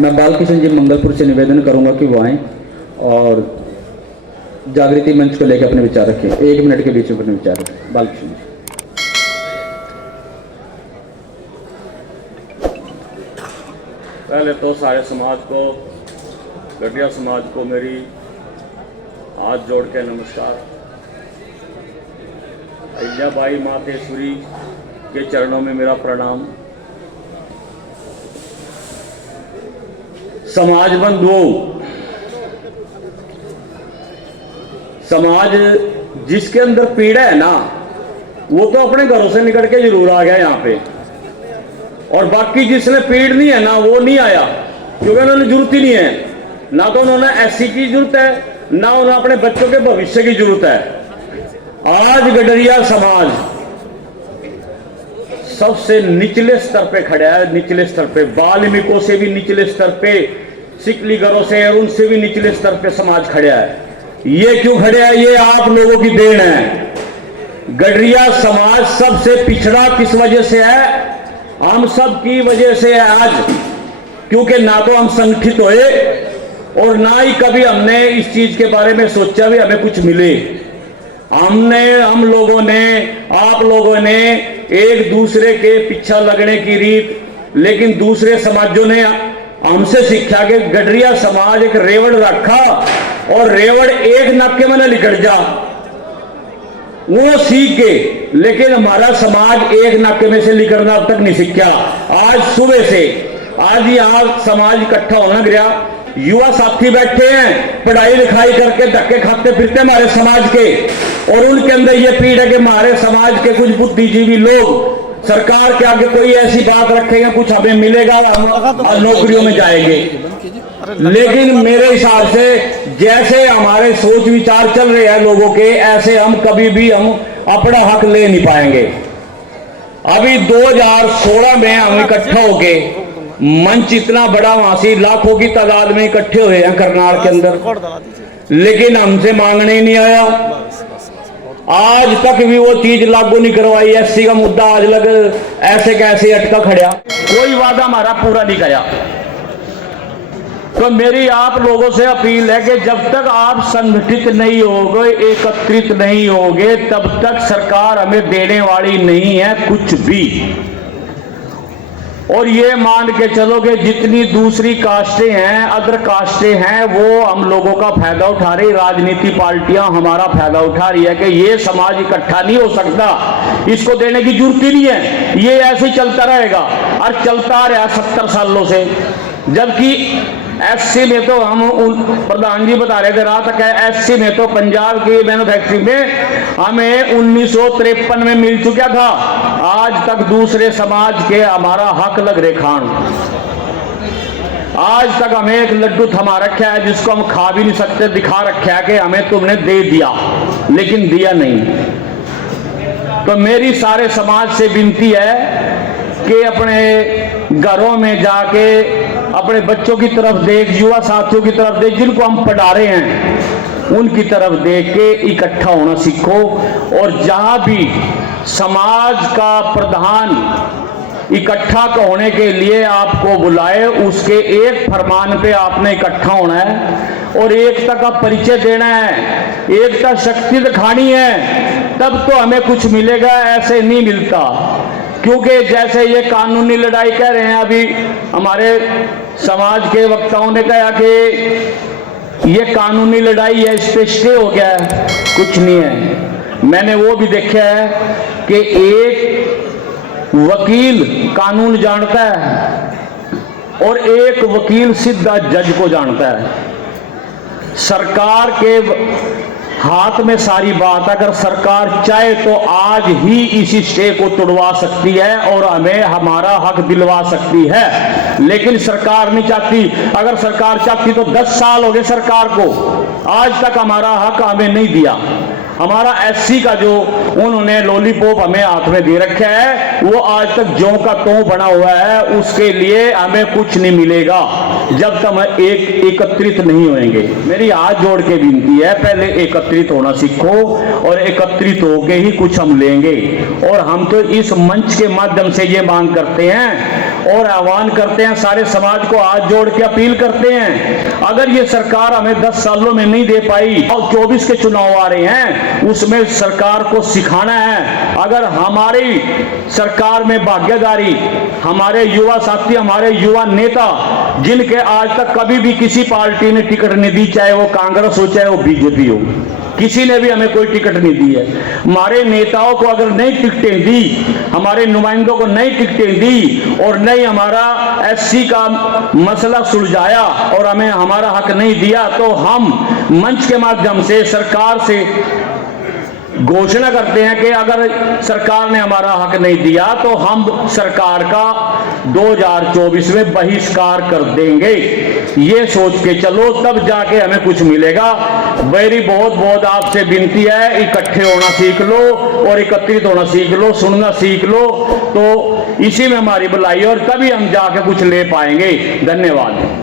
मैं बालकिशन जी मंगलपुर से निवेदन करूंगा कि वो आएँ और जागृति मंच को लेकर अपने विचार रखें। 1 मिनट के बीच में अपने विचार रखें। बालकिशन जी। पहले तो सारे समाज को, गढ़िया समाज को मेरी हाथ जोड़ के नमस्कार। अहिल्याबाई मातेश्वरी के चरणों में मेरा प्रणाम। समाज बंधुओं, समाज जिसके अंदर पीड़ा है ना, वो तो अपने घरों से निकल के जरूर आ गया यहाँ पे, और बाकी जिसने पीड़ नहीं है ना, वो नहीं आया, क्योंकि उन्होंने जरूरत ही नहीं है। ना तो उन्होंने एससी की जरूरत है, ना उन्हें अपने बच्चों के भविष्य की जरूरत है। आज गडरिया समाज सबसे निचले स्तर पे खड़ा है, निचले स्तर पे, वाल्मीकों से भी निचले स्तर पे, सिकलीगरों से और उनसे भी निचले स्तर पे समाज खड़ा है। ये क्यों खड़े है? ये आप लोगों की देन है। गडरिया समाज सबसे पिछड़ा किस वजह से है? हम सब की वजह से है आज, क्योंकि ना तो हम संगठित हुए और ना ही कभी हमने इस चीज के बारे में सोचा भी हमें कुछ मिले। हम लोगों ने, आप लोगों ने एक दूसरे के पीछा लगने की रीत, लेकिन दूसरे समाजों ने हमसे सीखा कि गडरिया समाज एक रेवड़ रखा और रेवड़ एक नक्के में न निकल जा, वो सीख के, लेकिन हमारा समाज एक नाके में से निकलना अब तक नहीं सीखा। आज सुबह से आज यहाँ समाज इकट्ठा होना गया, युवा साथी बैठे हैं, पढ़ाई लिखाई करके धक्के खाते फिरते हमारे समाज के, और उनके अंदर ये पीड़ है कि हमारे समाज के कुछ बुद्धिजीवी लोग सरकार के आगे कोई ऐसी बात रखेंगे, कुछ हमें मिलेगा, हम नौकरियों में जाएंगे। लेकिन मेरे हिसाब से जैसे हमारे सोच विचार चल रहे हैं लोगों के, ऐसे हम कभी भी हम अपना हक ले नहीं पाएंगे। अभी 2016 में हम इकट्ठा होके, मंच इतना बड़ा, वहां से लाखों की तादाद में इकट्ठे हुए हैं करनाल के अंदर, लेकिन हमसे मांगने ही नहीं आया। आज तक भी वो चीज लागू नहीं करवाई। एससी का मुद्दा आज लग ऐसे कैसे अटका खड़ा, कोई वादा हमारा पूरा नहीं किया। तो मेरी आप लोगों से अपील है कि जब तक आप संगठित नहीं होगे, एकत्रित नहीं होगे, तब तक सरकार हमें देने वाली नहीं है कुछ भी। और ये मान के चलो कि जितनी दूसरी कास्टें हैं, अदर कास्टें हैं, वो हम लोगों का फायदा उठा रही, राजनीति पार्टियां हमारा फायदा उठा रही है कि ये समाज इकट्ठा नहीं हो सकता, इसको देने की जरूरत ही नहीं है, ये ऐसे ही चलता रहेगा। और चलता आ रहा 70 सालों से। जबकि एससी में तो हम प्रधान जी बता रहे थे रात तक, एससी में तो पंजाब की मैन्युफैक्चरिंग में हमें 1953 में मिल चुका था। आज तक दूसरे समाज के हमारा हक लग रे खान। आज तक हमें एक लड्डू थमा रखा है जिसको हम खा भी नहीं सकते, दिखा रखा है कि हमें तुमने दे दिया, लेकिन दिया नहीं। तो मेरी सारे समाज से विनती है कि अपने घरों में जाके अपने बच्चों की तरफ देख, युवा साथियों की तरफ देख, जिनको हम पढ़ा रहे हैं उनकी तरफ देख के इकट्ठा होना सीखो। और जहां भी समाज का प्रधान इकट्ठा होने के लिए आपको बुलाए, उसके एक फरमान पे आपने इकट्ठा होना है और एकता का परिचय देना है, एकता शक्ति दिखानी है, तब तो हमें कुछ मिलेगा, ऐसे नहीं मिलता। क्योंकि जैसे ये कानूनी लड़ाई कह रहे हैं, अभी हमारे समाज के वक्ताओं ने कहा कि ये कानूनी लड़ाई है, इस पे स्टे हो गया है, कुछ नहीं है। मैंने वो भी देखा है कि एक वकील कानून जानता है और एक वकील सीधा जज को जानता है। सरकार के हाथ में सारी बात, अगर सरकार चाहे तो आज ही इसी स्टे को तोड़वा सकती है और हमें हमारा हक दिलवा सकती है, लेकिन सरकार नहीं चाहती। अगर सरकार चाहती तो 10 साल हो गए सरकार को, आज तक हमारा हक हमें नहीं दिया। हमारा एससी का जो उन्होंने लॉलीपॉप हमें हाथ में दे रखा है वो आज तक ज्यों का त्यों बना हुआ है, उसके लिए हमें कुछ नहीं मिलेगा जब तक हम एकत्रित नहीं होंगे। मेरी हाथ जोड़ के विनती है, पहले एकत्रित होना सीखो और एकत्रित होके ही कुछ हम लेंगे। और हम तो इस मंच के माध्यम से ये मांग करते हैं और आह्वान करते हैं, सारे समाज को हाथ जोड़ के अपील करते हैं, अगर ये सरकार हमें 10 सालों में नहीं दे पाई और 24 के चुनाव आ रहे हैं उसमें सरकार को सिखाना है। अगर हमारी सरकार में भागीदारी, हमारे युवा साथी, हमारे युवा नेता जिनके आज तक कभी भी किसी पार्टी ने टिकट नहीं दी, चाहे वो कांग्रेस हो चाहे वो बीजेपी हो, किसी ने भी हमें कोई टिकट नहीं दी है। हमारे नेताओं को अगर नई टिकटें दी, हमारे नुमाइंदों को नई टिकटें दी और नहीं हमारा एससी का मसला सुलझाया और हमें हमारा हक नहीं दिया, तो हम मंच के माध्यम से सरकार से घोषणा करते हैं कि अगर सरकार ने हमारा हक नहीं दिया तो हम सरकार का 2024 में बहिष्कार कर देंगे। ये सोच के चलो, तब जाके हमें कुछ मिलेगा। मेरी बहुत बहुत आपसे विनती है, इकट्ठे होना सीख लो और एकत्रित होना सीख लो, सुनना सीख लो, तो इसी में हमारी भलाई और तभी हम जाके कुछ ले पाएंगे। धन्यवाद।